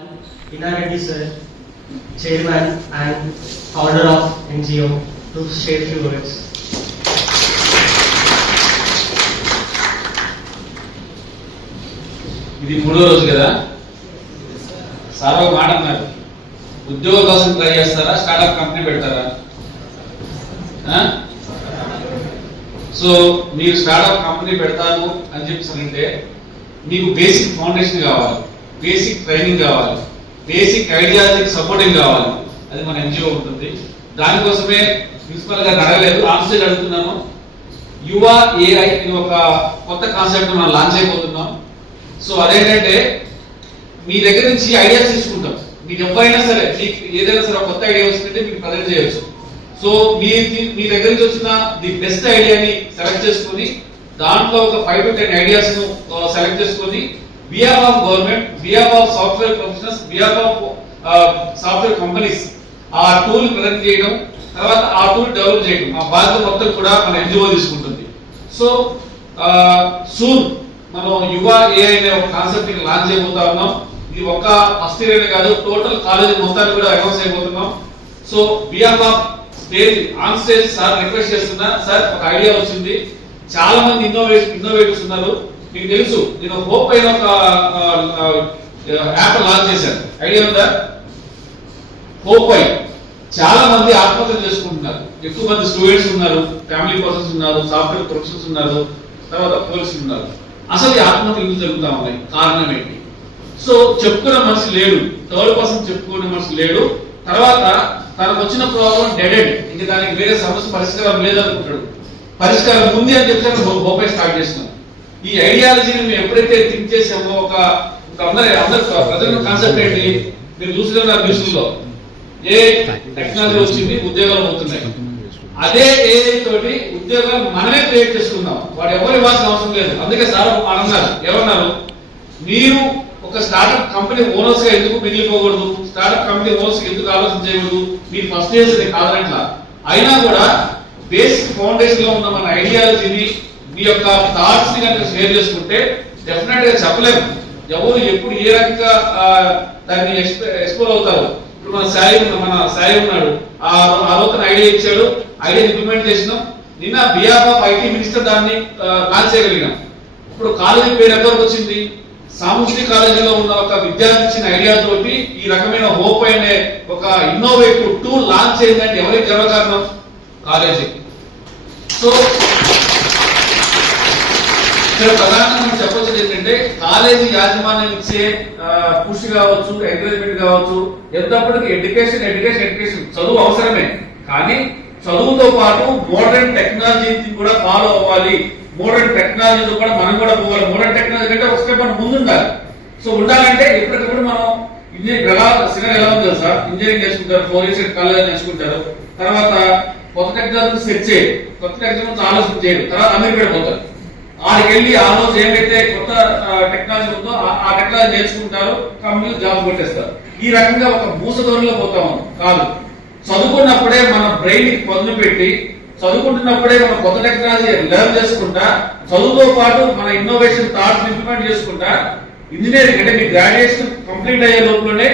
Ina Reddy sir, chairman and founder of NGO, to share few words. ఇది మూడో రోజు కదా సార్ ఒక మాట అన్నారు, ఉద్యోగం కోసం ట్రై చేస్తారా స్టార్ట్అప్ కంపెనీ పెడతారా? సో మీరు స్టార్ట్అప్ కంపెనీ పెడతాను అని చెప్పారంటే మీకు బేసిక్ ఫౌండేషన్ కావాలి, బేసిక్ ట్రైనింగ్ కావాలి, బేసిక్ ఐడియాలజీకి సపోర్టింగ్ కావాలి. అది మన ఎన్జిఓ ఉంటుంది. దానికోసమే ప్రిన్సిపల్ గారిని అడగలేదు, ఆన్సర్ అడుగుతున్నాను. యువ ఏఐ ఇది ఒక కొత్త కాన్సెప్ట్ మనం లాంచ్ అయిపోతున్నాం. సో అదేంటంటే మీ దగ్గర నుంచి ఐడియాస్ తీసుకుంటాం. మీకు ఎవరైనా సరే, మీకు ఏదైనా సరే కొత్త ఐడియా వచ్చిందంటే మీకు ప్రజెంట్ చేయొచ్చు. సో మీ దగ్గర నుంచి వచ్చిన ది బెస్ట్ ఐడియాని సెలెక్ట్ చేసుకుని దాంట్లో ఒక 5 to 10 ఐడియాస్ ను సెలెక్ట్ చేసుకుని behalf of government, behalf of software professionals, behalf of software companies ఆ టూల్ ప్రజెంట్ చేయడం, తర్వాత ఆ టూల్ డెవలప్ చేయడం ఆ బాధ్యత మొత్తం కూడా మన ఎన్జిఓ తీసుకుంటుంది. సో సూన్ మనం యువ ఏఐ అనే ఒక కాన్సెప్ట్ లాంచ్ చేయబోతా ఉన్నాం. ఇది ఒక ఫస్ట్ ఇయర్ కాదు, టోటల్ కాలేజ్ మొత్తాన్ని కూడా అనౌన్స్ అయిపోతున్నాం. So behalf of stage on stage sir request చేస్తున్నా, సార్ ఒక ఐడియా వచ్చింది, చాలా మంది ఇన్నోవేటివ్స్ ఉన్నారు. మీకు తెలుసు నేను హోప్ అయిన ఒక యాప్ లాంచ్ చేశాను, ఐడియా ఉందా? హోప్ అయి చాలా మంది ఆత్మహత్యలు చేసుకుంటున్నారు. ఎక్కువ మంది స్టూడెంట్స్ ఉన్నారు, ఫ్యామిలీ పర్సన్స్ ఉన్నారు, సాఫ్ట్వేర్ ప్రొఫెషనల్స్ ఉన్నారు, తర్వాత పోలీసులు ఉన్నారు. అసలు ఈ ఆత్మహత్యలు ఎందుకు జరుగుతా ఉన్నాయి, కారణం ఏంటి? సో చెప్పుకునే మనిషి లేడు, థర్డ్ పర్సన్ చెప్పుకునే మనిషి లేడు. తర్వాత తనకు వచ్చిన ప్రాబ్లం డెడ్ ఎండ్, ఇంకా దానికి వేరే సమస్య పరిష్కారం లేదనుకుంటాడు. పరిష్కారం ఉంది అని చెప్తే హోప్ స్టార్ట్ చేస్తున్నాం. ఈ ఐడియాలజీని మేము ఎప్పుడైతే థింక్ చేసామో ఒక అందరు ప్రజెంట్ కాన్సెప్ట్ ఏంటి, మీరు చూసిన న్యూస్లో ఏ టెక్నాలజీ వచ్చింది, ఉద్యోగాలు పోతున్నాయి. అదే ఏఐ తోటి ఉద్యోగాలు మనమే క్రియేట్ చేసుకుందాం, వాడు ఎవరు ఇవ్వాల్సిన అవసరం లేదు. అందుకే సార్ అన్నారు, ఏమన్నారు, మీరు ఒక స్టార్ట్అప్ కంపెనీ ఓనర్స్ గా ఎందుకు మిగిలిపోకూడదు, స్టార్ట్అప్ కంపెనీ ఓనర్స్ ఎందుకు ఆలోచన చేయకూడదు, మీరు ఫస్ట్ చేసేది కాదనట్లా. అయినా కూడా బేసిక్ ఫౌండేషన్ లో ఉన్న మన ఐడియాలజీని, మీ యొక్క థాట్స్ ని కనుక షేర్ చేసుకుంటే డెఫినెట్ గా చెప్పలేము ఎవరు ఎప్పుడు ఏ రకంగా దాన్ని ఎక్స్ప్లోర్ అవుతారు. ఇప్పుడు మన సాయి ఉన్నాడు, ఆ రోజున ఐడియా ఇచ్చాడు, ఐడియా ఇంప్లిమెంట్ చేసినాం. నిన్న బిహాఫ్ ఆఫ్ ఐటీ మినిస్టర్ దాన్ని లాంచ్ చేయగలిగినాం. ఇప్పుడు కాలేజీ పేరు ఎంతవరకు వచ్చింది, సామూహిక కాలేజీలో ఉన్న ఒక విద్యార్థి ఇచ్చిన ఐడియా తోటి ఈ రకమైన హోప్ అనే ఒక ఇన్నోవేటివ్ టూల్ లాంచ్ చేయండి. ఎవరికి గర్వకారణం? కాలేజీ. సో ఇక్కడ ప్రధానంగా చెప్పొచ్చేది ఏంటంటే కాలేజీ యాజమాన్యం ఇచ్చే పుష్ కావచ్చు, ఎంకరేజ్మెంట్ కావచ్చు, ఎంతప్పటికి ఎడ్యుకేషన్ చదువు అవసరమే, కానీ చదువుతో పాటు మోడర్న్ టెక్నాలజీ కూడా ఫాలో అవ్వాలి. మోడర్న్ టెక్నాలజీతో కూడా మనం కూడా పోవాలి. మోడర్న్ టెక్నాలజీ కంటే ఒక స్టెప్ మనం ముందు ఉండాలి. సో ఉండాలంటే ఎప్పటికప్పుడు మనం ఇంజనీరింగ్ ఎలా ఉంది సార్, ఇంజనీరింగ్ నేర్చుకుంటారు, 4 years కాలేజ్ నేర్చుకుంటారు, తర్వాత కొత్త టెక్నాలజీ సెట్ చేయడు, కొత్త టెక్నాలజీ ఆలోచన చేయడు, తర్వాత అమెరికా పోతారు. ఆడికి వెళ్ళి ఆ రోజు ఏమైతే కొత్త టెక్నాలజీ ఉందో ఆ టెక్నాలజీ నేర్చుకుంటారు, కంపెనీలు జాబ్ కొట్టేస్తారు. ఈ రకంగా ఒక మూసధోరణిలో పోతాము కాదు. చదువుకున్నప్పుడే మన బ్రెయిన్ కి పదును పెట్టి, చదువుకుంటున్నప్పుడే మనం కొత్త టెక్నాలజీ లెర్న్ చేసుకుంటా, చదువుతో పాటు మన ఇన్నోవేషన్ థాట్స్ ఇంప్లిమెంట్ చేసుకుంటా, ఇంజనీరింగ్ అంటే మీ గ్రాడ్యుయేషన్ కంప్లీట్ అయ్యే లోపలనే